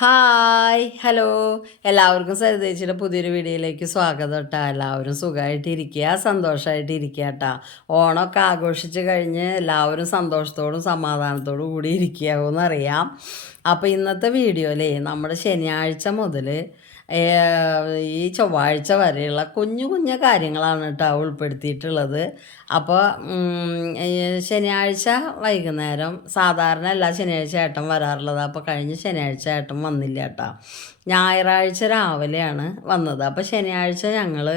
Hi hello. എല്ലാവർക്കും സരിതേച്ചിയുടെ പുതിയൊരു വീഡിയോയിലേക്ക് സ്വാഗതം കേട്ടോ. എല്ലാവരും സുഖമായിട്ടിരിക്കുക സന്തോഷമായിട്ടിരിക്കുക കേട്ടോ. ഓണമൊക്കെ ആഘോഷിച്ച് കഴിഞ്ഞ് എല്ലാവരും സന്തോഷത്തോടും സമാധാനത്തോടും കൂടി ഇരിക്കാവൂന്നറിയാം അപ്പോൾ ഇന്നത്തെ വീഡിയോയിലേ നമ്മുടെ ശനിയാഴ്ച മുതൽ ഈ ചൊവ്വാഴ്ച വരെയുള്ള കുഞ്ഞു കുഞ്ഞു കാര്യങ്ങളാണ് കേട്ടോ ഉൾപ്പെടുത്തിയിട്ടുള്ളത്. അപ്പോൾ ശനിയാഴ്ച വൈകുന്നേരം സാധാരണ എല്ലാ ശനിയാഴ്ച ഏട്ടൻ വരാറുള്ളത്. അപ്പോൾ കഴിഞ്ഞ ശനിയാഴ്ച ഏട്ടൻ വന്നില്ല കേട്ടോ. ഞായറാഴ്ച രാവിലെയാണ് വന്നത്. അപ്പോൾ ശനിയാഴ്ച ഞങ്ങൾ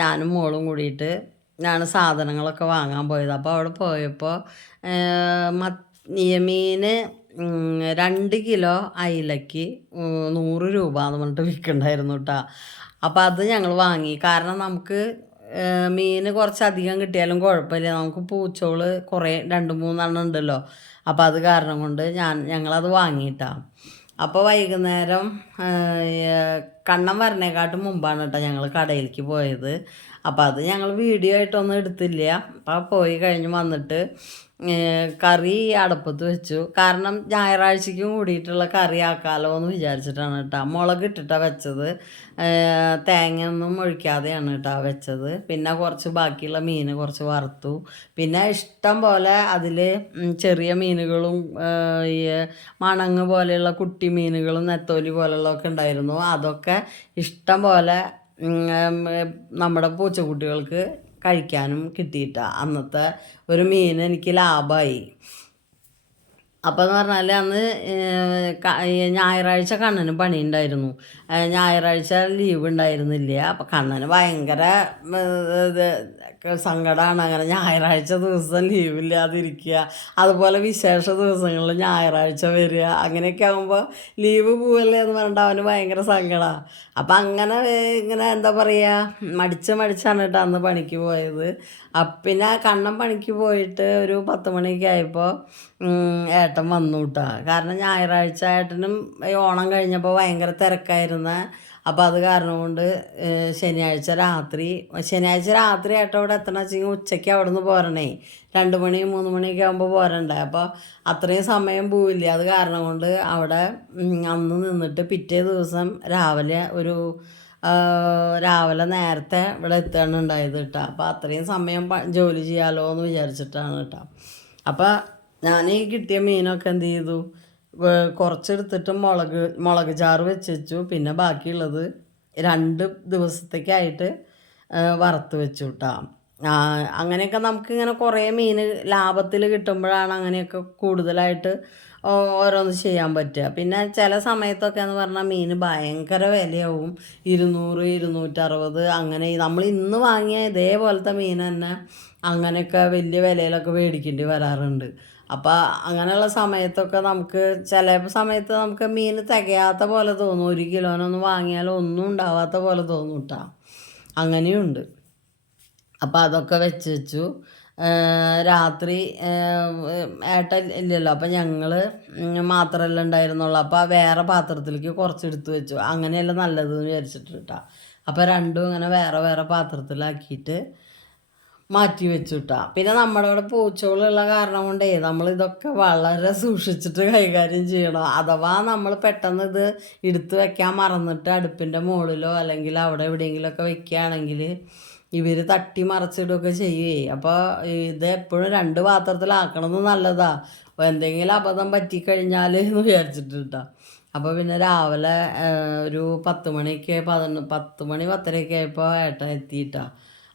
ഞാനും മോളും കൂടിയിട്ട് ഞാൻ സാധനങ്ങളൊക്കെ വാങ്ങാൻ പോയത്. അപ്പോൾ അവിടെ പോയപ്പോൾ മീൻ രണ്ട് കിലോ അയിലയ്ക്ക് നൂറ് രൂപ എന്ന് പറഞ്ഞിട്ട് വിൽക്കണ്ടായിരുന്നു കേട്ടോ അപ്പോൾ അത് ഞങ്ങൾ വാങ്ങി. കാരണം നമുക്ക് മീൻ കുറച്ചധികം കിട്ടിയാലും കുഴപ്പമില്ല. നമുക്ക് പൂച്ചോൾ കുറേ രണ്ട് മൂന്നെണ്ണം ഉണ്ടല്ലോ. അപ്പോൾ അത് കാരണം കൊണ്ട് ഞാൻ ഞങ്ങളത് വാങ്ങിയിട്ടാണ് അപ്പോൾ വൈകുന്നേരം കണ്ണം വരണേക്കാട്ടും മുമ്പാണ് കേട്ടോ ഞങ്ങൾ കടയിലേക്ക് പോയത്. അപ്പോൾ അത് ഞങ്ങൾ വീഡിയോ ആയിട്ടൊന്നും എടുത്തില്ല. അപ്പോൾ പോയി കഴിഞ്ഞ് വന്നിട്ട് കറി അടപ്പത്ത് വെച്ചു. കാരണം ഞായറാഴ്ചയ്ക്കും കൂടിയിട്ടുള്ള കറി ആക്കാലോ എന്ന് വിചാരിച്ചിട്ടാണ് കേട്ടോ. മുളക് ഇട്ടിട്ടാണ് വെച്ചത്. തേങ്ങയൊന്നും ഒഴിക്കാതെയാണ് കേട്ടോ വെച്ചത്. പിന്നെ കുറച്ച് ബാക്കിയുള്ള മീൻ കുറച്ച് വറുത്തു. പിന്നെ ഇഷ്ടം പോലെ അതിൽ ചെറിയ മീനുകളും ഈ മണങ്ങ് പോലെയുള്ള കുട്ടി മീനുകളും നെത്തോലി പോലെയുള്ളതൊക്കെ ഉണ്ടായിരുന്നു. അതൊക്കെ ഇഷ്ടം പോലെ നമ്മുടെ പൂച്ചക്കുട്ടികൾക്ക് കഴിക്കാനും കിട്ടിയിട്ട. അന്നത്തെ ഒരു മീൻ എനിക്ക് ലാഭമായി അപ്പോൾ എന്ന് പറഞ്ഞാൽ അന്ന് ഞായറാഴ്ച കണ്ണന് പണി ഉണ്ടായിരുന്നു ഞായറാഴ്ച ലീവ് ഉണ്ടായിരുന്നില്ല. അപ്പം കണ്ണന് ഭയങ്കര സങ്കടമാണ് അങ്ങനെ ഞായറാഴ്ച ദിവസം ലീവില്ലാതിരിക്കുക അതുപോലെ വിശേഷ ദിവസങ്ങളിൽ ഞായറാഴ്ച വരിക. അങ്ങനെയൊക്കെ ആകുമ്പോൾ ലീവ് പോവല്ലേ എന്ന് പറഞ്ഞിട്ട് അവന് ഭയങ്കര സങ്കടമാണ് അപ്പം അങ്ങനെ ഇങ്ങനെ എന്താ പറയുക മടിച്ച് മടിച്ചാണ് കേട്ടോ അന്ന് പണിക്ക് പോയത്. പിന്നെ കണ്ണൻ പണിക്ക് പോയിട്ട് ഒരു പത്ത് മണിയൊക്കെ ആയപ്പോൾ ഏട്ടൻ വന്നു കേട്ടോ. കാരണം ഞായറാഴ്ച ഏട്ടനും ഓണം കഴിഞ്ഞപ്പോൾ ഭയങ്കര തിരക്കായിരുന്ന. അപ്പോൾ അത് കാരണം കൊണ്ട് ശനിയാഴ്ച രാത്രി ശനിയാഴ്ച രാത്രി ആയിട്ട് അവിടെ എത്തണം വെച്ചെങ്കിൽ ഉച്ചയ്ക്ക് അവിടെ നിന്ന് പോരണേ. രണ്ട് മണി മൂന്ന് മണിയൊക്കെ ആകുമ്പോൾ പോരണ്ടേ. അപ്പോൾ അത്രയും സമയം പോവില്ല. അത് കാരണം കൊണ്ട് അവിടെ അന്ന് നിന്നിട്ട് പിറ്റേ ദിവസം രാവിലെ ഒരു രാവിലെ നേരത്തെ ഇവിടെ എത്തുകയാണ് ഉണ്ടായത് കേട്ടോ അപ്പോൾ അത്രയും സമയം ജോലി ചെയ്യാമല്ലോ എന്ന് വിചാരിച്ചിട്ടാണ് കേട്ടോ അപ്പോൾ ഞാൻ ഈ കിട്ടിയ മീനൊക്കെ എന്ത് ചെയ്തു? കുറച്ചെടുത്തിട്ട് മുളക് മുളക് ചാറ് വെച്ച് വെച്ചു പിന്നെ ബാക്കിയുള്ളത് രണ്ട് ദിവസത്തേക്കായിട്ട് വറുത്ത് വെച്ചു കേട്ടോ അങ്ങനെയൊക്കെ നമുക്കിങ്ങനെ കുറേ മീൻ ലാഭത്തിൽ കിട്ടുമ്പോഴാണ് അങ്ങനെയൊക്കെ കൂടുതലായിട്ട് ഓരോന്ന് ചെയ്യാൻ പറ്റുക. പിന്നെ ചില സമയത്തൊക്കെ എന്ന് പറഞ്ഞാൽ മീൻ ഭയങ്കര വിലയാവും. ഇരുന്നൂറ് ഇരുന്നൂറ്ററുപത് അങ്ങനെ നമ്മൾ ഇന്ന് വാങ്ങിയ ഇതേപോലത്തെ മീൻ തന്നെ അങ്ങനെയൊക്കെ വലിയ വിലയിലൊക്കെ മേടിക്കേണ്ടി വരാറുണ്ട്. അപ്പോൾ അങ്ങനെയുള്ള സമയത്തൊക്കെ നമുക്ക് ചില സമയത്ത് നമുക്ക് മീൻ തികയാത്ത പോലെ തോന്നും. ഒരു കിലോനൊന്നും വാങ്ങിയാൽ ഒന്നും ഉണ്ടാവാത്ത പോലെ തോന്നും കേട്ടോ അങ്ങനെയുണ്ട്. അപ്പോൾ അതൊക്കെ വെച്ച് വെച്ചു. രാത്രി ഏട്ട ഇല്ലല്ലോ. അപ്പം ഞങ്ങൾ മാത്രമല്ല ഉണ്ടായിരുന്നുള്ളൂ. അപ്പോൾ വേറെ പാത്രത്തിലേക്ക് കുറച്ച് എടുത്ത് വെച്ചു. അങ്ങനെയല്ല നല്ലതെന്ന് വിചാരിച്ചിട്ട് കേട്ടോ അപ്പോൾ രണ്ടും ഇങ്ങനെ വേറെ വേറെ പാത്രത്തിലാക്കിയിട്ട് മാറ്റി വെച്ചു കിട്ടാ പിന്നെ നമ്മുടെ അവിടെ പൂച്ചകളുള്ള കാരണം കൊണ്ടേ നമ്മൾ ഇതൊക്കെ വളരെ സൂക്ഷിച്ചിട്ട് കൈകാര്യം ചെയ്യണം. അഥവാ നമ്മൾ പെട്ടെന്ന് ഇത് എടുത്ത് വെക്കാൻ മറന്നിട്ട് അടുപ്പിന്റെ മുകളിലോ അല്ലെങ്കിൽ അവിടെ എവിടെയെങ്കിലുമൊക്കെ വെക്കുകയാണെങ്കിൽ ഇവർ തട്ടി മറച്ചിടുകയൊക്കെ ചെയ്യേ അപ്പോൾ ഇത് എപ്പോഴും രണ്ട് പാത്രത്തിലാക്കണമെന്ന് നല്ലതാ. എന്തെങ്കിലും അബദ്ധം പറ്റിക്കഴിഞ്ഞാൽ എന്ന് വിചാരിച്ചിട്ട് കേട്ടോ അപ്പോൾ പിന്നെ രാവിലെ ഒരു പത്ത് മണിയൊക്കെ പതിനൊന്ന് പത്ത് മണി പത്തരയൊക്കെ ആയപ്പോൾ ഏട്ടൻ എത്തിയിട്ടാ.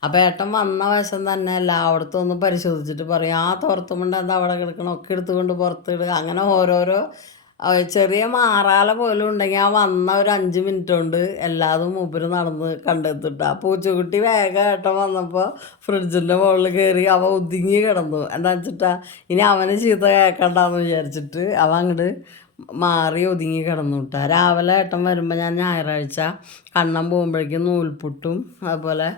അപ്പോൾ ഏട്ടൻ വന്ന വശം തന്നെ എല്ലായിടത്തും ഒന്ന് പരിശോധിച്ചിട്ട് പറയും ആ തുറത്തുമുണ്ട് എന്താ അവിടെ കിടക്കണം? ഒക്കെ എടുത്തുകൊണ്ട് പുറത്തിടുക അങ്ങനെ ഓരോരോ ചെറിയ മാറാല പോലും ഉണ്ടെങ്കിൽ ആ വന്ന ഒരു അഞ്ച് മിനിറ്റ് കൊണ്ട് എല്ലാതും മൂപ്പര് നടന്ന് കണ്ടെത്തിട്ട്. ആ പൂച്ചക്കുട്ടി വേഗം ഏട്ടൻ വന്നപ്പോൾ ഫ്രിഡ്ജിന്റെ മുകളിൽ കയറി അവ ഒതുങ്ങി കിടന്നു. എന്താ വെച്ചിട്ടാ ഇനി അവന് ചീത്ത കേൾക്കണ്ടെന്ന് വിചാരിച്ചിട്ട് അവ അങ്ങോട്ട് മാറി ഒതുങ്ങി കിടന്നു കിട്ടാ രാവിലെ ഏട്ടൻ വരുമ്പോൾ ഞാൻ ഞായറാഴ്ച കണ്ണം പോകുമ്പോഴേക്കും നൂൽപുട്ടും അതുപോലെ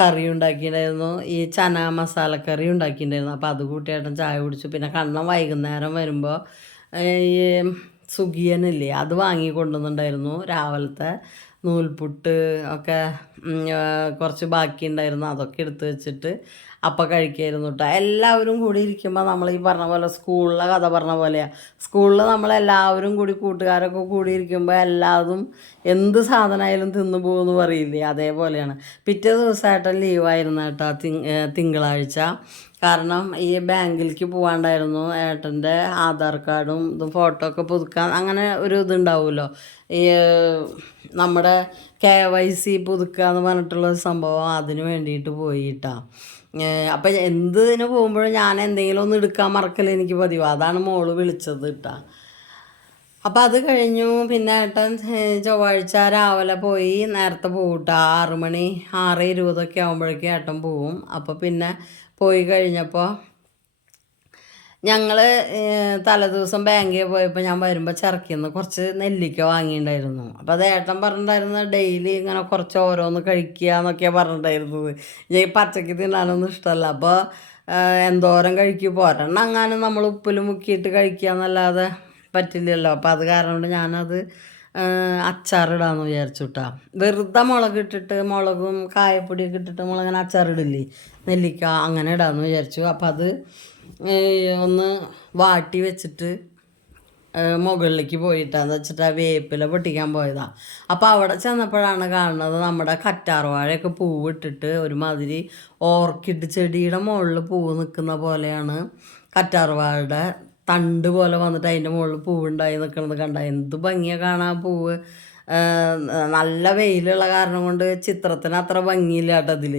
കറി ഉണ്ടാക്കിയിട്ടുണ്ടായിരുന്നു. ഈ ചന മസാലക്കറി ഉണ്ടാക്കിയിട്ടുണ്ടായിരുന്നു. അപ്പോൾ അത് കൂട്ടിയേട്ടൻ ചായ കുടിച്ചു. പിന്നെ കണ്ണം വൈകുന്നേരം വരുമ്പോൾ ഈ സുഖിയനില്ലേ? അത് വാങ്ങി കൊണ്ടുവന്നിട്ടുണ്ടായിരുന്നു. രാവിലത്തെ നൂൽപുട്ട് ഒക്കെ കുറച്ച് ബാക്കി ഉണ്ടായിരുന്നു അതൊക്കെ എടുത്ത് വെച്ചിട്ട് അപ്പം കഴിക്കായിരുന്നു കേട്ടോ എല്ലാവരും കൂടി ഇരിക്കുമ്പോൾ നമ്മൾ ഈ പറഞ്ഞ പോലെ സ്കൂളിലെ കഥ പറഞ്ഞ പോലെയാണ് സ്കൂളിൽ നമ്മളെല്ലാവരും കൂടി കൂട്ടുകാരൊക്കെ കൂടി ഇരിക്കുമ്പോൾ എല്ലാതും എന്ത് സാധനമായാലും തിന്നു പോകുമെന്ന് പറയില്ലേ? അതേപോലെയാണ്. പിറ്റേ ദിവസമായിട്ട് ലീവായിരുന്നു കേട്ടോ തിങ്കളാഴ്ച. കാരണം ഈ ബാങ്കിലേക്ക് പോകാണ്ടായിരുന്നു ഏട്ടന്റെ ആധാർ കാർഡും ഇതും ഫോട്ടോ ഒക്കെ പുതുക്കാൻ അങ്ങനെ ഒരു ഇതുണ്ടാവുമല്ലോ. ഈ നമ്മുടെ കെ വൈ സി പുതുക്കുക എന്ന് പറഞ്ഞിട്ടുള്ള സംഭവം അതിന് വേണ്ടിയിട്ട് പോയിട്ടാ. അപ്പം എന്തിന് പോകുമ്പോഴും ഞാൻ എന്തെങ്കിലും ഒന്ന് എടുക്കാൻ മറക്കൽ എനിക്ക് പതിവ്. അതാണ് മോൾ വിളിച്ചത് കേട്ടാ അപ്പം അത് കഴിഞ്ഞു. പിന്നെ ഏട്ടൻ ചൊവ്വാഴ്ച രാവിലെ പോയി നേരത്തെ പോകട്ടെ ആറ് മണി ആറ് ഇരുപതൊക്കെ ആകുമ്പോഴേക്കും ഏട്ടൻ പോവും. അപ്പോൾ പിന്നെ പോയി കഴിഞ്ഞപ്പോൾ ഞങ്ങൾ തലേദിവസം ബാങ്കിൽ പോയപ്പോൾ ഞാൻ വരുമ്പോൾ ചിറക്കിന്ന് കുറച്ച് നെല്ലിക്ക വാങ്ങിയിട്ടുണ്ടായിരുന്നു. അപ്പോൾ അത് ഏട്ടൻ പറഞ്ഞിട്ടുണ്ടായിരുന്നു ഡെയിലി ഇങ്ങനെ കുറച്ച് ഓരോന്ന് കഴിക്കുക എന്നൊക്കെയാണ് പറഞ്ഞിട്ടുണ്ടായിരുന്നത്. ഈ പച്ചക്ക് തിന്നാനൊന്നും ഇഷ്ടമല്ല. അപ്പോൾ എന്തോരം കഴിക്കും ഒരെണ്ണം അങ്ങാനും നമ്മൾ ഉപ്പിൽ മുക്കിയിട്ട് കഴിക്കുക എന്നല്ലാതെ പറ്റില്ലല്ലോ. അപ്പോൾ അത് കാരണം കൊണ്ട് ഞാനത് അച്ചാറിടാന്ന് വിചാരിച്ചു കേട്ടോ വെറുതെ മുളക് ഇട്ടിട്ട് മുളകും കായപ്പൊടിയൊക്കെ ഇട്ടിട്ട് നമ്മളിങ്ങനെ അച്ചാറിടില്ലേ? നെല്ലിക്ക അങ്ങനെ ഇടാന്ന് വിചാരിച്ചു. അപ്പം അത് ഒന്ന് വാട്ടി വെച്ചിട്ട് മുകളിലേക്ക് പോയിട്ടാന്ന് വെച്ചിട്ട് ആ വേപ്പില പൊട്ടിക്കാൻ പോയതാ. അപ്പോൾ അവിടെ ചെന്നപ്പോഴാണ് കാണുന്നത് നമ്മുടെ കറ്റാർവാഴയൊക്കെ പൂവിട്ടിട്ട് ഒരുമാതിരി ഓർക്കിഡ് ചെടിയുടെ മുകളിൽ പൂവ് നിൽക്കുന്ന പോലെയാണ് കറ്റാർവാഴയുടെ തണ്ട് പോലെ വന്നിട്ട് അതിന്റെ മുകളിൽ പൂവുണ്ടായി നിൽക്കുന്നത് കണ്ട. എന്ത് ഭംഗിയാണ് കാണാൻ പൂവ്. നല്ല വെയിലുള്ള കാരണം കൊണ്ട് ചിത്രത്തിന് അത്ര ഭംഗിയില്ല കേട്ടോ അതിൽ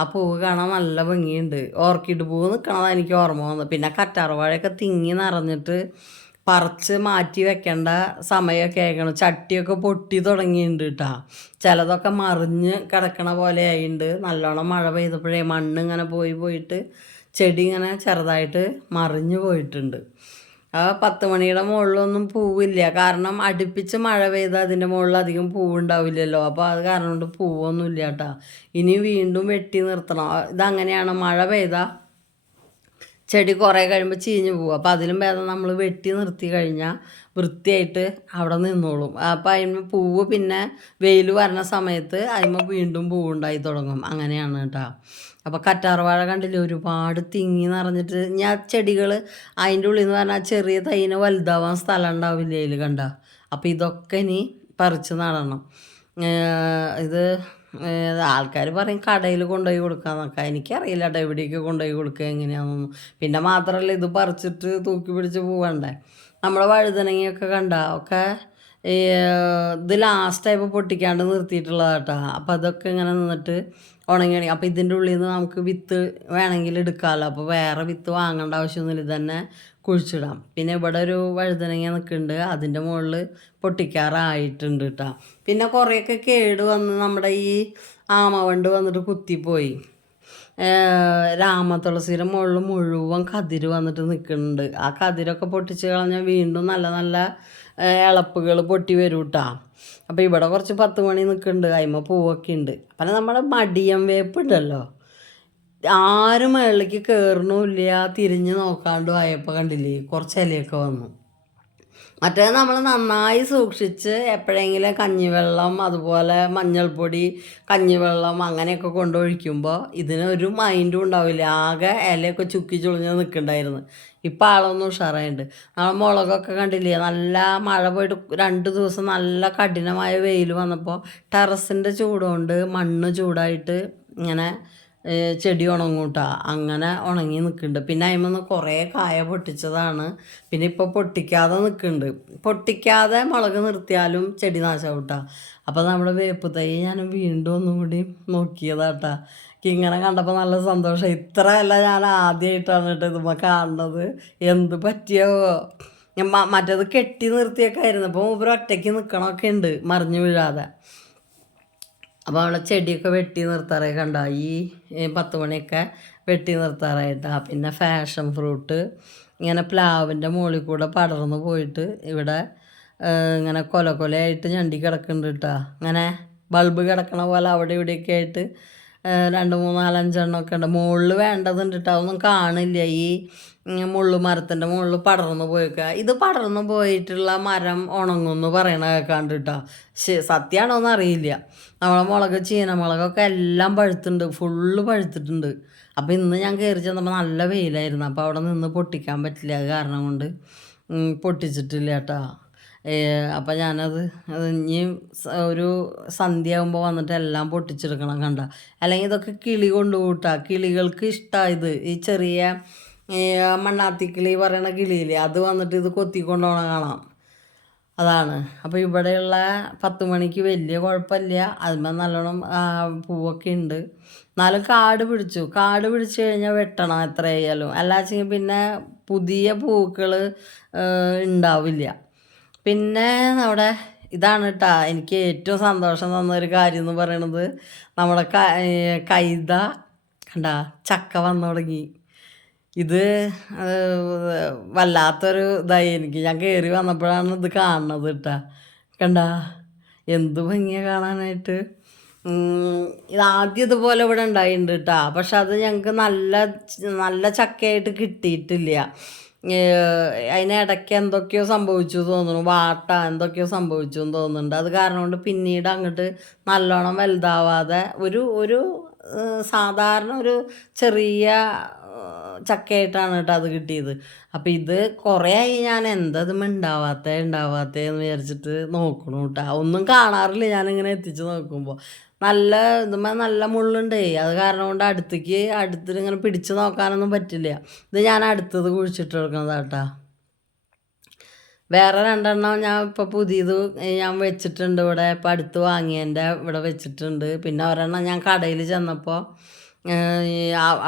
ആ പൂവ് കാണാൻ നല്ല ഭംഗിയുണ്ട്. ഓർക്കിഡ് പൂവ് നിൽക്കണതാണ് എനിക്ക് ഓർമ്മ വന്നത്. പിന്നെ കറ്റാർവാഴയൊക്കെ തിങ്ങി നിറഞ്ഞിട്ട് പറിച്ച് മാറ്റി വെക്കേണ്ട സമയമൊക്കെ ആയിക്കണം ചട്ടിയൊക്കെ പൊട്ടി തുടങ്ങിയിട്ടുണ്ട് കേട്ടോ. ചിലതൊക്കെ മറിഞ്ഞ് കിടക്കണ പോലെ ആയിണ്ട്. നല്ലോണം മഴ പെയ്തപ്പോഴേ മണ്ണ് ഇങ്ങനെ പോയി പോയിട്ട് ചെടി ഇങ്ങനെ ചെറുതായിട്ട് മറിഞ്ഞു പോയിട്ടുണ്ട്. ആ പത്ത് മണിയുടെ മുകളിലൊന്നും പൂവില്ല. കാരണം അടുപ്പിച്ച് മഴ പെയ്താൽ അതിന്റെ മുകളിൽ അധികം പൂവുണ്ടാവില്ലല്ലോ. അപ്പോൾ അത് കാരണം കൊണ്ട് പൂവൊന്നും ഇല്ല കേട്ടോ. ഇനി വീണ്ടും വെട്ടി നിർത്തണം. ഇതങ്ങനെയാണ് മഴ പെയ്താൽ ചെടി കുറേ കഴിയുമ്പോൾ ചീഞ്ഞ് പോകും അപ്പോൾ അതിലും ഭേദം നമ്മൾ വെട്ടി നിർത്തി കഴിഞ്ഞാൽ വൃത്തിയായിട്ട് അവിടെ നിന്നോളും. അപ്പോൾ അതിന് പൂവ് പിന്നെ വെയിൽ വരണ സമയത്ത് അതിന് വീണ്ടും പൂവുണ്ടായി തുടങ്ങും. അങ്ങനെയാണ് കേട്ടോ. അപ്പോൾ കറ്റാർവാഴ കണ്ടില്ലേ? ഒരുപാട് തിങ്ങി നിറഞ്ഞിട്ട് ഞാൻ ചെടികൾ അതിന്റെ ഉള്ളിൽ നിന്ന് പറഞ്ഞാൽ ചെറിയ തൈന വലുതാവാൻ സ്ഥലം ഉണ്ടാവില്ല അതിൽ കണ്ട? അപ്പോൾ ഇതൊക്കെ ഇനി പറിച്ച് നടണം. ഇത് ആൾക്കാർ പറയും കടയിൽ കൊണ്ടുപോയി കൊടുക്കാന്നൊക്കെ. എനിക്കറിയില്ല കേട്ടോ എവിടേക്ക് കൊണ്ടുപോയി കൊടുക്കുക എങ്ങനെയാണെന്നൊന്നും പിന്നെ മാത്രമല്ല ഇത് പറിച്ചിട്ട് തൂക്കി പിടിച്ച് പോവണ്ടേ? നമ്മുടെ വഴുതനങ്ങയൊക്കെ കണ്ട? ഒക്കെ ഇത് ലാസ്റ്റായപ്പോൾ പൊട്ടിക്കാണ്ട് നിർത്തിയിട്ടുള്ളതാട്ടോ അപ്പോൾ അതൊക്കെ ഇങ്ങനെ നിന്നിട്ട് ഉണങ്ങി ഉണങ്ങി അപ്പോൾ ഇതിന്റെ ഉള്ളിൽ നിന്ന് നമുക്ക് വിത്ത് വേണമെങ്കിൽ എടുക്കാമല്ലോ അപ്പോൾ വേറെ വിത്ത് വാങ്ങേണ്ട ആവശ്യമൊന്നുമില്ല. തന്നെ കുഴിച്ചിടാം. പിന്നെ ഇവിടെ ഒരു വഴുതനങ്ങ നിൽക്കുന്നുണ്ട്. അതിന്റെ മുകളിൽ പൊട്ടിക്കാറായിട്ടുണ്ട് കേട്ടോ. പിന്നെ കുറേയൊക്കെ കേട് വന്ന് നമ്മുടെ ഈ ആമവണ്ട് വന്നിട്ട് കുത്തിപ്പോയി. രാമതുളസിയുടെ മുകളിൽ മുഴുവൻ കതിര് വന്നിട്ട് നിൽക്കുന്നുണ്ട്. ആ കതിരൊക്കെ പൊട്ടിച്ച് കളഞ്ഞാൽ വീണ്ടും നല്ല നല്ല ഇളപ്പുകൾ പൊട്ടി വരും കേട്ടോ. അപ്പോൾ ഇവിടെ കുറച്ച് പത്ത് മണി നിൽക്കുന്നുണ്ട് അതിമ പൂവൊക്കെ ഉണ്ട് അപ്പം നമ്മുടെ മടിയം വേപ്പ് ഉണ്ടല്ലോ ആരും മേളിലേക്ക് കയറണമില്ല തിരിഞ്ഞ് നോക്കാണ്ടും ആയപ്പോൾ കണ്ടില്ലേ കുറച്ച് ഇലയൊക്കെ വന്നു. മറ്റേ നമ്മൾ നന്നായി സൂക്ഷിച്ച് എപ്പോഴെങ്കിലും കഞ്ഞിവെള്ളം അതുപോലെ മഞ്ഞൾപ്പൊടി കഞ്ഞിവെള്ളം അങ്ങനെയൊക്കെ കൊണ്ടൊഴിക്കുമ്പോൾ ഇതിന് ഒരു മൈൻഡും ഉണ്ടാവില്ല. ആകെ ഇലയൊക്കെ ചുക്കി ചുളിഞ്ഞ് നിൽക്കണ്ടായിരുന്നു. ഇപ്പം ആളൊന്നും ഉഷാറായിട്ടുണ്ട് നമ്മൾ മുളകൊക്കെ കണ്ടില്ലേ നല്ല മഴ പോയിട്ട് രണ്ട് ദിവസം നല്ല കഠിനമായ വെയിൽ വന്നപ്പോൾ ടെറസിന്റെ ചൂടുകൊണ്ട് മണ്ണ് ചൂടായിട്ട് ഇങ്ങനെ ചെടി ഉണങ്ങൂട്ടാ. അങ്ങനെ ഉണങ്ങി നിൽക്കുന്നുണ്ട് പിന്നെ അതിമൊന്ന് കുറേ കായ പൊട്ടിച്ചതാണ്. പിന്നെ ഇപ്പോൾ പൊട്ടിക്കാതെ നിൽക്കുന്നുണ്ട് പൊട്ടിക്കാതെ മുളക് നിർത്തിയാലും ചെടി നാശമാവും കേട്ടോ അപ്പോൾ നമ്മുടെ വേപ്പ് തൈ ഞാൻ വീണ്ടും ഒന്നും കൂടി നോക്കിയതാട്ടാ. ഇങ്ങനെ കണ്ടപ്പോൾ നല്ല സന്തോഷം ഇത്രയല്ല ഞാൻ ആദ്യമായിട്ടാണ് കേട്ടോ ഇതുമ്മ കാണുന്നത്. എന്ത് പറ്റിയോ മറ്റേത് കെട്ടി നിർത്തിയൊക്കെ ആയിരുന്നു. അപ്പോൾ മൂപ്പര് ഒറ്റയ്ക്ക് നിൽക്കണമൊക്കെ ഉണ്ട് മറിഞ്ഞു വീഴാതെ. അപ്പോൾ അവളെ ചെടിയൊക്കെ വെട്ടി നിർത്താറായി കണ്ടോ? ഈ പത്ത് മണിയൊക്കെ വെട്ടി നിർത്താറായിട്ടാ. പിന്നെ ഫാഷൻ ഫ്രൂട്ട് ഇങ്ങനെ പ്ലാവിന്റെ മുകളിൽ കൂടെ പടർന്നു പോയിട്ട് ഇവിടെ ഇങ്ങനെ കൊല കൊലയായിട്ട് ഞണ്ടി കിടക്കുന്നുണ്ട് കേട്ടോ. അങ്ങനെ ബൾബ് കിടക്കണ പോലെ അവിടെ ഇവിടെയൊക്കെ ആയിട്ട് രണ്ട് മൂന്ന് നാലഞ്ചെണ്ണമൊക്കെ ഉണ്ട്. മുകളിൽ വേണ്ടതുണ്ട് കേട്ടോ അതൊന്നും കാണില്ല. ഈ മുള്ളു മരത്തിന്റെ മുകളിൽ പടർന്നു പോയിക്കുക ഇത് പടർന്നു പോയിട്ടുള്ള മരം ഉണങ്ങുമെന്ന് പറയണ കേൾക്കാണ്ട് കേട്ടോ സത്യമാണോ എന്ന് അറിയില്ല. നമ്മളെ മുളക് ചീനമുളകൊക്കെ എല്ലാം പഴുത്തുണ്ട്. ഫുള്ള് പഴുത്തിട്ടുണ്ട്. അപ്പോൾ ഇന്ന് ഞാൻ കയറി ചെന്നപ്പോൾ നല്ല വെയിലായിരുന്നു. അപ്പോൾ അവിടെ നിന്ന് പൊട്ടിക്കാൻ പറ്റില്ല. കാരണം കൊണ്ട് പൊട്ടിച്ചിട്ടില്ല കേട്ടോ അപ്പം ഞാനത് അത് ഇനി ഒരു സന്ധ്യ ആകുമ്പോൾ വന്നിട്ട് എല്ലാം പൊട്ടിച്ചെടുക്കണം കണ്ട. അല്ലെങ്കിൽ ഇതൊക്കെ കിളി കൊണ്ടുകൂട്ടാ കിളികൾക്ക് ഇഷ്ടമായത് ഈ ചെറിയ മണ്ണാത്തി മണ്ണാത്തിക്കിളി പറയണ കിളിയില്ലേ അത് വന്നിട്ട് ഇത് കൊത്തിക്കൊണ്ടുപോകണം കാണാം. അതാണ്. അപ്പോൾ ഇവിടെയുള്ള പത്ത് മണിക്ക് വലിയ കുഴപ്പമില്ല. അതിന്മേൽ നല്ലോണം പൂവൊക്കെ ഉണ്ട്. എന്നാലും കാട് പിടിച്ചു. കാട് പിടിച്ചു കഴിഞ്ഞാൽ വെട്ടണം എത്ര ആയാലും അല്ലാച്ചെങ്കിൽ പിന്നെ പുതിയ പൂക്കൾ ഉണ്ടാവില്ല. പിന്നെ നമ്മുടെ ഇതാണ് കേട്ടോ എനിക്ക് ഏറ്റവും സന്തോഷം തന്ന ഒരു കാര്യം എന്ന് പറയണത് നമ്മുടെ കൈത കണ്ട ചക്ക വന്നു തുടങ്ങി. ഇത് വല്ലാത്തൊരു ഇതായി. എനിക്ക് ഞാൻ കയറി വന്നപ്പോഴാണ് ഇത് കാണുന്നത് കേട്ടാ കണ്ട എന്ത് ഭംഗിയാണ് കാണാനായിട്ട്. ഇത് ആദ്യം ഇതുപോലെ ഇവിടെ ഉണ്ടായിട്ടുണ്ട് കേട്ടാ പക്ഷെ അത് ഞങ്ങൾക്ക് നല്ല നല്ല ചക്കയായിട്ട് കിട്ടിയിട്ടില്ല. അതിനിടയ്ക്ക് എന്തൊക്കെയോ സംഭവിച്ചു തോന്നുന്നു. വാട്ട എന്തൊക്കെയോ സംഭവിച്ചു എന്ന് തോന്നുന്നുണ്ട്. അത് കാരണം കൊണ്ട് പിന്നീട് അങ്ങോട്ട് നല്ലോണം വലുതാവാതെ ഒരു ഒരു സാധാരണ ഒരു ചെറിയ ചക്കയായിട്ടാണ് കേട്ടോ അത് കിട്ടിയത്. അപ്പം ഇത് കുറേ ആയി ഞാൻ എന്തത് ഉണ്ടാവാത്ത ഉണ്ടാവാത്ത എന്ന് വിചാരിച്ചിട്ട് നോക്കണു കേട്ടോ ഒന്നും കാണാറില്ല ഞാനിങ്ങനെ എത്തിച്ച് നോക്കുമ്പോൾ നല്ല ഇതുമ്മ നല്ല മുള്ളുണ്ടേ. അത് കാരണം കൊണ്ട് അടുത്തേക്ക് അടുത്തിട്ട് ഇങ്ങനെ പിടിച്ച് നോക്കാനൊന്നും പറ്റില്ല. ഇത് ഞാൻ അടുത്തത് കുഴിച്ചിട്ട് കൊടുക്കുന്നതാട്ടാ. വേറെ രണ്ടെണ്ണം ഞാൻ ഇപ്പോൾ പുതിയത് ഞാൻ വെച്ചിട്ടുണ്ട് ഇവിടെ. ഇപ്പം അടുത്ത് വാങ്ങിയതിന്റെ ഇവിടെ വെച്ചിട്ടുണ്ട്. പിന്നെ ഒരെണ്ണം ഞാൻ കടയിൽ ചെന്നപ്പോൾ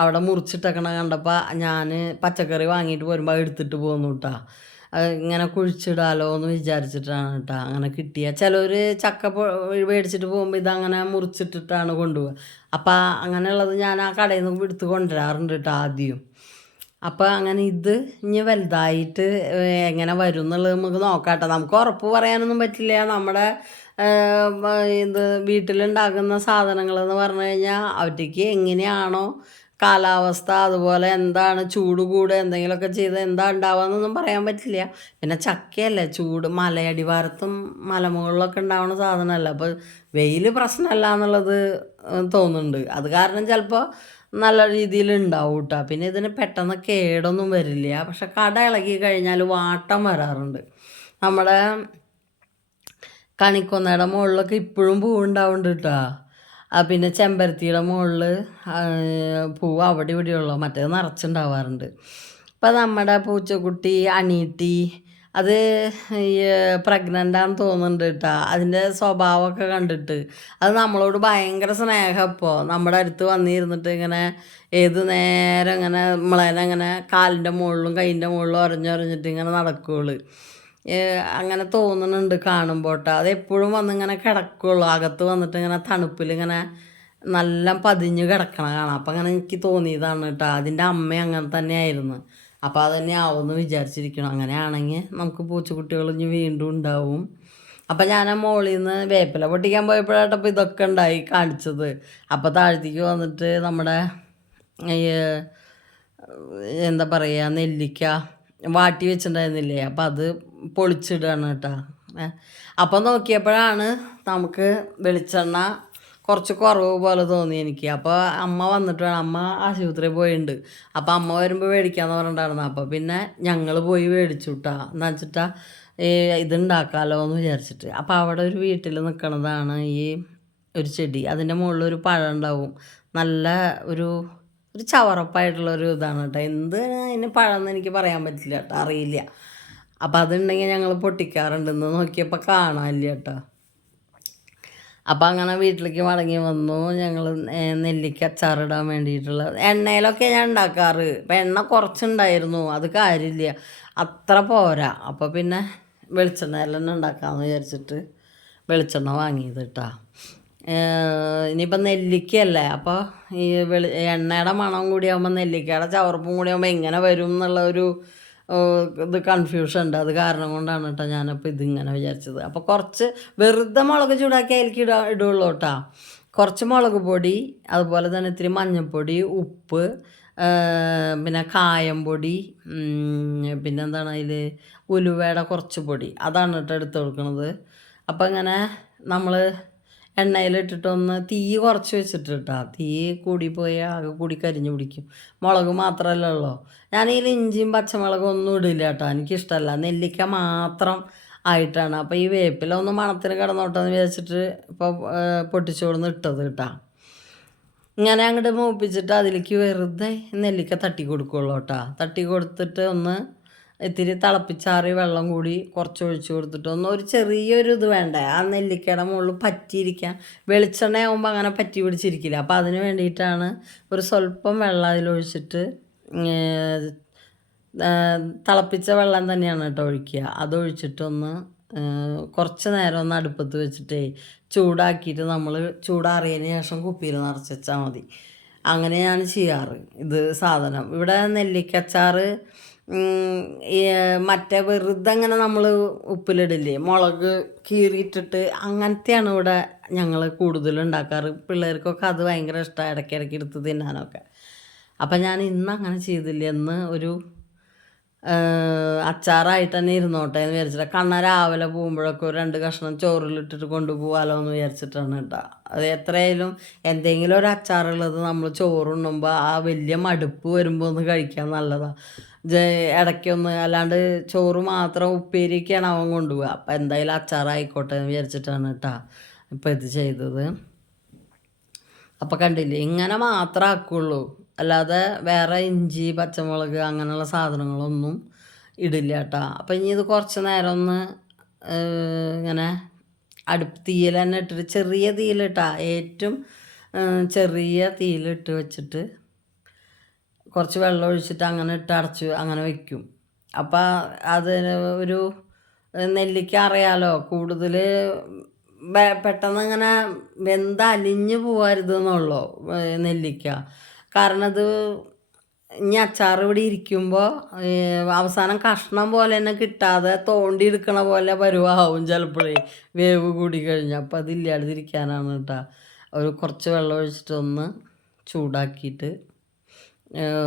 അവിടെ മുറിച്ചിട്ടേക്കണ കണ്ടപ്പോൾ ഞാൻ പച്ചക്കറി വാങ്ങിയിട്ട് വരുമ്പോൾ എടുത്തിട്ട് പോന്നു കേട്ടാ ഇങ്ങനെ കുഴിച്ചിടാലോ എന്ന് വിചാരിച്ചിട്ടാണ് കേട്ടോ അങ്ങനെ കിട്ടിയ. ചിലർ ചക്ക മേടിച്ചിട്ട് പോകുമ്പോൾ ഇതങ്ങനെ മുറിച്ചിട്ടിട്ടാണ് കൊണ്ടുപോകുക അപ്പം അങ്ങനെയുള്ളത് ഞാൻ ആ കടയിൽ നിന്ന് എടുത്ത് കൊണ്ടുവരാറുണ്ട് കേട്ടോ ആദ്യം. അപ്പോൾ അങ്ങനെ ഇത് ഇനി വലുതായിട്ട് എങ്ങനെ വരും എന്നുള്ളത് നമുക്ക് നോക്കാട്ടോ നമുക്ക് ഉറപ്പ് പറയാനൊന്നും പറ്റില്ല. നമ്മുടെ ഇത് വീട്ടിലുണ്ടാക്കുന്ന സാധനങ്ങളെന്ന് പറഞ്ഞു കഴിഞ്ഞാൽ അവറ്റയ്ക്ക് എങ്ങനെയാണോ കാലാവസ്ഥ അതുപോലെ എന്താണ് ചൂട് കൂട് എന്തെങ്കിലുമൊക്കെ ചെയ്ത് എന്താ ഉണ്ടാവുകയെന്നൊന്നും പറയാൻ പറ്റില്ല. പിന്നെ ചക്കയല്ലേ ചൂട് മലയടിവാരത്തും മലമുകളിലൊക്കെ ഉണ്ടാവുന്ന സാധനമല്ല. അപ്പോൾ വെയിൽ പ്രശ്നമല്ല എന്നുള്ളത് തോന്നുന്നുണ്ട്. അത് കാരണം ചിലപ്പോൾ നല്ല രീതിയിൽ ഉണ്ടാവും കേട്ടോ. പിന്നെ ഇതിന് പെട്ടെന്ന് കേടൊന്നും വരില്ല. പക്ഷെ കട ഇളകി കഴിഞ്ഞാൽ വാട്ടം വരാറുണ്ട്. നമ്മുടെ കണിക്കൊന്നയുടെ മുകളിലൊക്കെ ഇപ്പോഴും പൂവുണ്ടാവുന്നുണ്ട് കേട്ടോ. പിന്നെ ചെമ്പരത്തിയുടെ മുകളിൽ പൂവ് അവിടെ ഇവിടെയുള്ളൂ. മറ്റേത് നിറച്ചുണ്ടാവാറുണ്ട്. ഇപ്പം നമ്മുടെ പൂച്ചക്കുട്ടി അണീട്ടി അത് ഈ പ്രഗ്നന്റാന്ന് തോന്നുന്നുണ്ട് കേട്ടോ. അതിന്റെ സ്വഭാവമൊക്കെ കണ്ടിട്ട്. അത് നമ്മളോട് ഭയങ്കര സ്നേഹം ഇപ്പോൾ നമ്മുടെ അടുത്ത് വന്നിരുന്നിട്ട് ഇങ്ങനെ ഏത് നേരം ഇങ്ങനെ നമ്മളതിനെ ഇങ്ങനെ കാലിന്റെ മുകളിലും കൈന്റെ മുകളിലും ഒരഞ്ഞൊരഞ്ഞിട്ട് ഇങ്ങനെ നടക്കുകയുള്ളു അങ്ങനെ തോന്നുന്നുണ്ട് കാണുമ്പോൾ കേട്ടോ അത് എപ്പോഴും വന്നിങ്ങനെ കിടക്കുകയുള്ളൂ അകത്ത് വന്നിട്ട് ഇങ്ങനെ തണുപ്പിൽ ഇങ്ങനെ നല്ല പതിഞ്ഞ് കിടക്കണ കാണാം. അപ്പം അങ്ങനെ എനിക്ക് തോന്നിയതാണ് കേട്ടോ അതിന്റെ അമ്മ അങ്ങനെ തന്നെയായിരുന്നു. അപ്പോൾ അത് തന്നെ ആവുമെന്ന് വിചാരിച്ചിരിക്കണം. അങ്ങനെയാണെങ്കിൽ നമുക്ക് പൂച്ചക്കുട്ടികൾ ഇനി വീണ്ടും ഉണ്ടാവും. അപ്പം ഞാൻ ആ മോളിൽ നിന്ന് വേപ്പില പൊട്ടിക്കാൻ പോയപ്പോഴാട്ടോ അപ്പോൾ ഇതൊക്കെ ഉണ്ടായി കാണിച്ചത്. അപ്പോൾ താഴത്തേക്ക് വന്നിട്ട് നമ്മുടെ എന്താ പറയുക നെല്ലിക്ക വാട്ടി വെച്ചിട്ടുണ്ടായിരുന്നില്ലേ? അപ്പം അത് പൊളിച്ചിടുകയാണ് കേട്ടോ. അപ്പം നോക്കിയപ്പോഴാണ് നമുക്ക് വെളിച്ചെണ്ണ കുറച്ച് കുറവ് പോലെ തോന്നി എനിക്ക്. അപ്പോൾ അമ്മ വന്നിട്ട് വേണം അമ്മ ആശുപത്രിയിൽ പോയിണ്ട്. അപ്പോൾ അമ്മ വരുമ്പോൾ മേടിക്കാമെന്ന് പറഞ്ഞിട്ടുണ്ടായിരുന്നു. അപ്പോൾ പിന്നെ ഞങ്ങൾ പോയി മേടിച്ചു കിട്ടാ എന്ന് വെച്ചിട്ടാ ഈ ഇതുണ്ടാക്കാമല്ലോ എന്ന് വിചാരിച്ചിട്ട്. അപ്പോൾ അവിടെ ഒരു വീട്ടിൽ നിൽക്കുന്നതാണ് ഈ ഒരു ചെടി. അതിന്റെ മുകളിൽ ഒരു പഴം ഉണ്ടാവും നല്ല ഒരു ഒരു ചവറപ്പായിട്ടുള്ള ഒരു ഇതാണ് കേട്ടോ. എന്ത് അതിന് പഴം എന്ന് എനിക്ക് പറയാൻ പറ്റില്ല കേട്ടോ. അറിയില്ല. അപ്പം അതുണ്ടെങ്കിൽ ഞങ്ങൾ പൊട്ടിക്കാറുണ്ടെന്ന് നോക്കിയപ്പോൾ കാണാനില്ല കേട്ടോ. അപ്പം അങ്ങനെ വീട്ടിലേക്ക് മടങ്ങി വന്നു. ഞങ്ങൾ നെല്ലിക്ക അച്ചാറിടാൻ വേണ്ടിയിട്ടുള്ള എണ്ണയിലൊക്കെ ഞാൻ ഉണ്ടാക്കാറ്. ഇപ്പം എണ്ണ കുറച്ചുണ്ടായിരുന്നു. അത് കാര്യമില്ല. അത്ര പോരാ. അപ്പോൾ പിന്നെ വെളിച്ചെണ്ണയിൽ തന്നെ ഉണ്ടാക്കാമെന്ന് വിചാരിച്ചിട്ട് വെളിച്ചെണ്ണ വാങ്ങിയത് കേട്ടോ ഇനിയിപ്പം നെല്ലിക്കയല്ലേ? അപ്പോൾ ഈ വെളി എണ്ണയുടെ മണം കൂടിയാകുമ്പോൾ നെല്ലിക്കയുടെ ചവർപ്പും കൂടിയാകുമ്പോൾ എങ്ങനെ വരും എന്നുള്ള ഒരു ഇത് കൺഫ്യൂഷൻ ഉണ്ട്. അത് കാരണം കൊണ്ടാണ് കേട്ടോ ഞാനപ്പോൾ ഇതിങ്ങനെ വിചാരിച്ചത്. അപ്പോൾ കുറച്ച് വെറുതെ മുളക് ചൂടാക്കി അതിലേക്ക് ഇടാ ഇടുള്ളൂ കേട്ടോ. കുറച്ച് മുളക് പൊടി അതുപോലെ തന്നെ ഇത്തിരി മഞ്ഞൾപ്പൊടി ഉപ്പ് പിന്നെ കായം പൊടി ഉം, പിന്നെ എന്താണ് അതിൽ ഉലുവയുടെ കുറച്ച് പൊടി. അതാണ് കേട്ടോ എടുത്ത് കൊടുക്കുന്നത് അപ്പം ഇങ്ങനെ നമ്മൾ എണ്ണയിലിട്ടിട്ടൊന്ന് തീ കുറച്ച് വെച്ചിട്ട് കേട്ടോ തീ കൂടിപ്പോയി ആകെ കൂടി കരിഞ്ഞു പിടിക്കും. മുളക് മാത്രമല്ല ഉള്ളൂ ഞാനതിൽ ഇഞ്ചിയും പച്ചമുളകും ഒന്നും ഇടില്ല കേട്ടോ. എനിക്കിഷ്ടമല്ല നെല്ലിക്ക മാത്രം ആയിട്ടാണ്. അപ്പോൾ ഈ വേപ്പില ഒന്ന് മണത്തിന് കിടന്നോട്ടെന്ന് വിചാരിച്ചിട്ട് ഇപ്പോൾ പൊട്ടിച്ചു ഇട്ടത് കേട്ടോ. ഇങ്ങനെ അങ്ങോട്ട് മൂപ്പിച്ചിട്ട് അതിലേക്ക് വെറുതെ നെല്ലിക്ക തട്ടി കൊടുക്കുള്ളൂ കേട്ടോ. തട്ടി കൊടുത്തിട്ട് ഒന്ന് ഇത്തിരി തിളപ്പിച്ചാറി വെള്ളം കൂടി കുറച്ച് ഒഴിച്ച് കൊടുത്തിട്ട് ഒന്ന് ഒരു ചെറിയൊരു ഇത് വേണ്ടേ? ആ നെല്ലിക്കയുടെ മുകളിൽ പറ്റിയിരിക്കാൻ. വെളിച്ചെണ്ണ ആകുമ്പോൾ അങ്ങനെ പറ്റി പിടിച്ചിരിക്കില്ല. അപ്പോൾ അതിന് വേണ്ടിയിട്ടാണ് ഒരു സ്വല്പം വെള്ളം അതിലൊഴിച്ചിട്ട് തിളപ്പിച്ച വെള്ളം തന്നെയാണ് കേട്ടോ ഒഴിക്കുക. അതൊഴിച്ചിട്ടൊന്ന് കുറച്ച് നേരം ഒന്ന് അടുപ്പത്ത് വെച്ചിട്ടേ ചൂടാക്കിയിട്ട് നമ്മൾ ചൂടാറിയതിന് ശേഷം കുപ്പിയിൽ നിറച്ച് വെച്ചാൽ മതി. അങ്ങനെയാണ് ചെയ്യാറ്. ഇത് സാധനം. ഇവിടെ നെല്ലിക്കച്ചാറ് മറ്റേ വെറുതെ അങ്ങനെ നമ്മൾ ഉപ്പിലിടില്ലേ? മുളക് കീറിയിട്ടിട്ട് അങ്ങനത്തെയാണ് ഇവിടെ ഞങ്ങൾ കൂടുതലും ഉണ്ടാക്കാറ്. പിള്ളേർക്കൊക്കെ അത് ഭയങ്കര ഇഷ്ടമാണ് ഇടയ്ക്കിടയ്ക്ക് എടുത്ത് തിന്നാനൊക്കെ. അപ്പം ഞാൻ ഇന്ന് അങ്ങനെ ചെയ്തില്ല. എന്ന് ഒരു അച്ചാറായിട്ട് തന്നെ ഇരുന്നോട്ടെ എന്ന് വിചാരിച്ചിട്ട്. കണ്ണ രാവിലെ പോകുമ്പോഴൊക്കെ ഒരു രണ്ട് കഷ്ണം ചോറിലിട്ടിട്ട് കൊണ്ടുപോകാലോ എന്ന് വിചാരിച്ചിട്ടാണ് കേട്ടോ അത് എത്രയായാലും എന്തെങ്കിലും ഒരു അച്ചാറുള്ളത് നമ്മൾ ചോറുണ്ണുമ്പോൾ ആ വലിയ മടുപ്പ് വരുമ്പോൾ ഒന്ന് കഴിക്കാൻ നല്ലതാണ് ഇടയ്ക്കൊന്ന് അല്ലാണ്ട് ചോറ് മാത്രം ഉപ്പേരിക്കാണ് അവൻ കൊണ്ടുപോകുക അപ്പം എന്തായാലും അച്ചാറായിക്കോട്ടെ എന്ന് വിചാരിച്ചിട്ടാണ് കേട്ടോ ഇപ്പം ഇത് ചെയ്തത്. അപ്പം കണ്ടില്ലേ ഇങ്ങനെ മാത്രം ആക്കുള്ളൂ. അല്ലാതെ വേറെ ഇഞ്ചി പച്ചമുളക് അങ്ങനെയുള്ള സാധനങ്ങളൊന്നും ഇടില്ല കേട്ടോ അപ്പം ഇനി ഇത് കുറച്ച് നേരം ഒന്ന് ഇങ്ങനെ അടുപ്പ് തീയിൽ തന്നെ ഇട്ടിട്ട് ചെറിയ തീയിലിട്ടാ ഏറ്റവും ചെറിയ തീയിലിട്ട് വെച്ചിട്ട് കുറച്ച് വെള്ളം ഒഴിച്ചിട്ട് അങ്ങനെ ഇട്ട് അടച്ച് അങ്ങനെ വയ്ക്കും അപ്പം അതിന് ഒരു നെല്ലിക്ക അറിയാലോ? കൂടുതൽ പെട്ടെന്ന് അങ്ങനെ വെന്ത് അലിഞ്ഞു പോകരുത് എന്നുള്ളൂ നെല്ലിക്ക. കാരണം അത് ഇനി അച്ചാർ ഇവിടെ ഇരിക്കുമ്പോൾ അവസാനം കഷ്ണം പോലെ തന്നെ കിട്ടാതെ തോണ്ടി എടുക്കണ പോലെ പരുവാവും ചിലപ്പോഴേ വേവ് കൂടി കഴിഞ്ഞാൽ അപ്പം അതില്ലാതിരിക്കാനാണ് കേട്ടോ ഒരു കുറച്ച് വെള്ളം ഒഴിച്ചിട്ടൊന്ന് ചൂടാക്കിയിട്ട്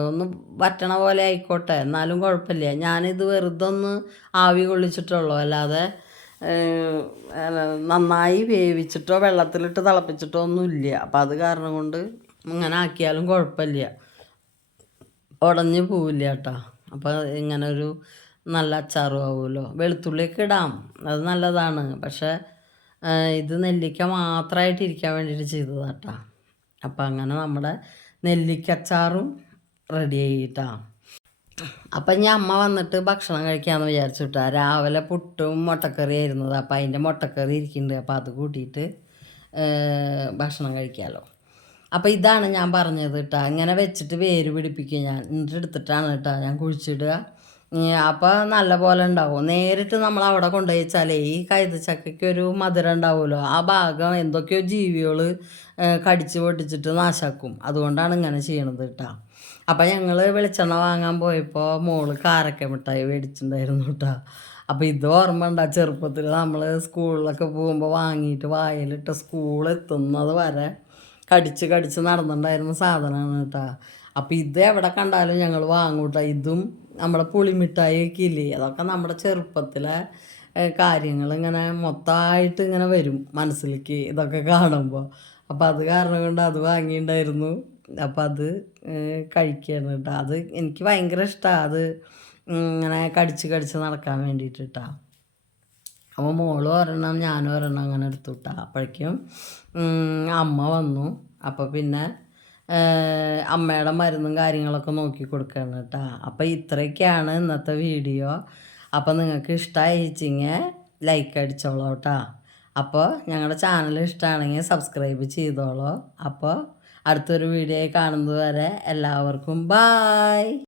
ഒന്ന് വറ്റണ പോലെ ആയിക്കോട്ടെ. എന്നാലും കുഴപ്പമില്ല. ഞാനിത് വെറുതെ ഒന്ന് ആവി കൊള്ളിച്ചിട്ടുള്ളൂ. അല്ലാതെ നന്നായി വേവിച്ചിട്ടോ വെള്ളത്തിലിട്ട് തിളപ്പിച്ചിട്ടോ ഒന്നുമില്ല. അപ്പം അത് കാരണം കൊണ്ട് ഇങ്ങനെ ആക്കിയാലും കുഴപ്പമില്ല. ഉടഞ്ഞു പോവില്ല കേട്ടോ. അപ്പോൾ ഇങ്ങനെ ഒരു നല്ല അച്ചാറും ആവുമല്ലോ. വെളുത്തുള്ളിയൊക്കെ ഇടാം. അത് നല്ലതാണ്. പക്ഷേ ഇത് നെല്ലിക്ക മാത്രമായിട്ട് ഇരിക്കാൻ വേണ്ടിയിട്ട് ചെയ്തതാട്ടോ അപ്പം അങ്ങനെ നമ്മുടെ നെല്ലിക്കച്ചാറും റെഡി ആയിട്ടാ. അപ്പം ഞാൻ അമ്മ വന്നിട്ട് ഭക്ഷണം കഴിക്കാമെന്ന് വിചാരിച്ചിട്ടാ. രാവിലെ പുട്ടും മുട്ടക്കറി ആയിരുന്നത്. അപ്പം അതിന്റെ മുട്ടക്കറി ഇരിക്കുന്നുണ്ട്. അപ്പം അത് കൂട്ടിയിട്ട് ഭക്ഷണം കഴിക്കാമല്ലോ അപ്പം ഇതാണ് ഞാൻ പറഞ്ഞത് കേട്ടോ ഇങ്ങനെ വെച്ചിട്ട് വേര് പിടിപ്പിക്കും ഞാൻ. എന്നിട്ട് എടുത്തിട്ടാണ് കേട്ടോ ഞാൻ കുഴിച്ചിടുക. അപ്പോൾ നല്ല പോലെ ഉണ്ടാവും. നേരിട്ട് നമ്മൾ അവിടെ കൊണ്ടുപോയി വെച്ചാലേ ഈ കൈതച്ചക്കയ്ക്ക് ഒരു മധുരം ഉണ്ടാവുമല്ലോ. ആ ഭാഗം എന്തൊക്കെയോ ജീവികൾ കടിച്ച് പൊട്ടിച്ചിട്ട് നാശാക്കും. അതുകൊണ്ടാണ് ഇങ്ങനെ ചെയ്യണത് കേട്ടോ അപ്പം ഞങ്ങൾ വെളിച്ചെണ്ണ വാങ്ങാൻ പോയപ്പോൾ മോൾ കാരക്ക മിഠായി മേടിച്ചിട്ടുണ്ടായിരുന്നു കേട്ടോ അപ്പോൾ ഇത് ഓർമ്മ ഉണ്ടാ? ചെറുപ്പത്തിൽ നമ്മൾ സ്കൂളിലൊക്കെ പോകുമ്പോൾ വാങ്ങിയിട്ട് വായിലിട്ട് സ്കൂളെത്തുന്നത് വരെ കടിച്ച് കടിച്ച് നടന്നിട്ടുണ്ടായിരുന്ന സാധനമാണ് കേട്ടോ അപ്പോൾ ഇത് എവിടെ കണ്ടാലും ഞങ്ങൾ വാങ്ങൂട്ടോ ഇതും നമ്മളെ പുളിമിഠായി ഒക്കെ അതൊക്കെ നമ്മുടെ ചെറുപ്പത്തിലെ കാര്യങ്ങൾ ഇങ്ങനെ മൊത്തമായിട്ട് ഇങ്ങനെ വരും മനസ്സിലേക്ക് ഇതൊക്കെ കാണുമ്പോൾ അപ്പോൾ അത് കാരണം കൊണ്ട് അത് വാങ്ങിയിട്ടുണ്ടായിരുന്നു. അപ്പോൾ അത് കഴിക്കുകയാണ് കേട്ടോ അത് എനിക്ക് ഭയങ്കര ഇഷ്ടമാണ് അത് ഇങ്ങനെ കടിച്ച് കടിച്ച് നടക്കാൻ വേണ്ടിയിട്ട് കേട്ടോ അപ്പോൾ മോളും ഒരെണ്ണം ഞാനും ഒരെണ്ണം അങ്ങനെ എടുത്തു വിട്ടാ അപ്പോഴേക്കും അമ്മ വന്നു. അപ്പോൾ പിന്നെ അമ്മയുടെ മരുന്നും കാര്യങ്ങളൊക്കെ നോക്കി കൊടുക്കണം കേട്ടോ അപ്പോൾ ഇത്രയൊക്കെയാണ് ഇന്നത്തെ വീഡിയോ. അപ്പോൾ നിങ്ങൾക്ക് ഇഷ്ടമായിച്ചിങ്ങ ലൈക്ക് അടിച്ചോളൂ കേട്ടോ അപ്പോൾ ഞങ്ങളുടെ ചാനൽ ഇഷ്ടമാണെങ്കിൽ സബ്സ്ക്രൈബ് ചെയ്തോളൂ. അപ്പോൾ അടുത്തൊരു വീഡിയോ കാണുന്നത് വരെ എല്ലാവർക്കും ബായ്